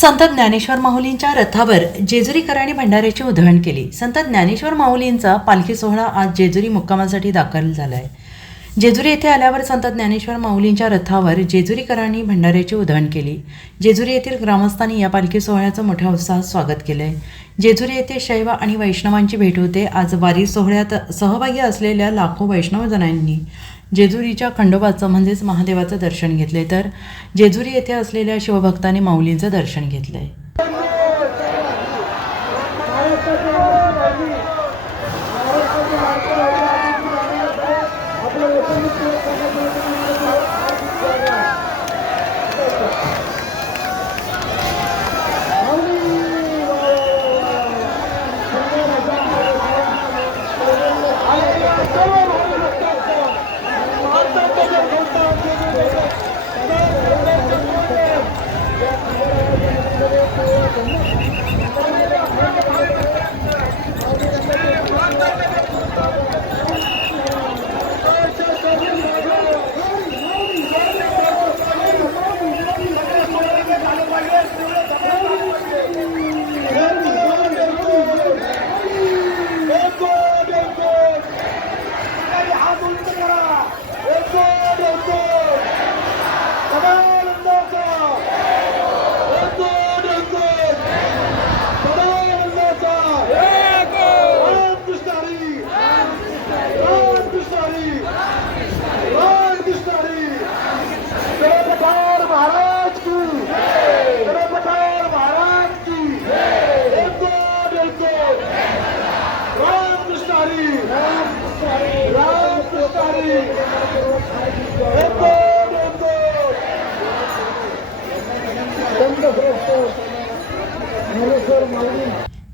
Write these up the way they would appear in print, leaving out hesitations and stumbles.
संत ज्ञानेश्वर माऊलींच्या रथावर जेजुरीकरांनी भंडाऱ्याची उधळण केली। संत ज्ञानेश्वर माऊलींचा पालखी सोहळा आज जेजुरी मुक्कामासाठी दाखल झाला आहे। जेजुरी येथे आल्यावर संत ज्ञानेश्वर माऊलींच्या रथावर जेजुरीकरांनी भंडाऱ्याची उधळण केली। जेजुरी येथील ग्रामस्थांनी या पालखी सोहळ्याचं मोठ्या उत्साहात स्वागत केलंय। जेजुरी येथे शैव आणि वैष्णवांची भेट होते। आज वारी सोहळ्यात सहभागी असलेल्या लाखो वैष्णवजनांनी जेजुरीच्या खंडोबाचं म्हणजेच महादेवाचं दर्शन घेतले, तर जेजुरी येथे असलेल्या शिवभक्तांनी माऊलींचं दर्शन घेतलंय।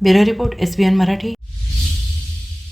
Bureau report SBN Marathi.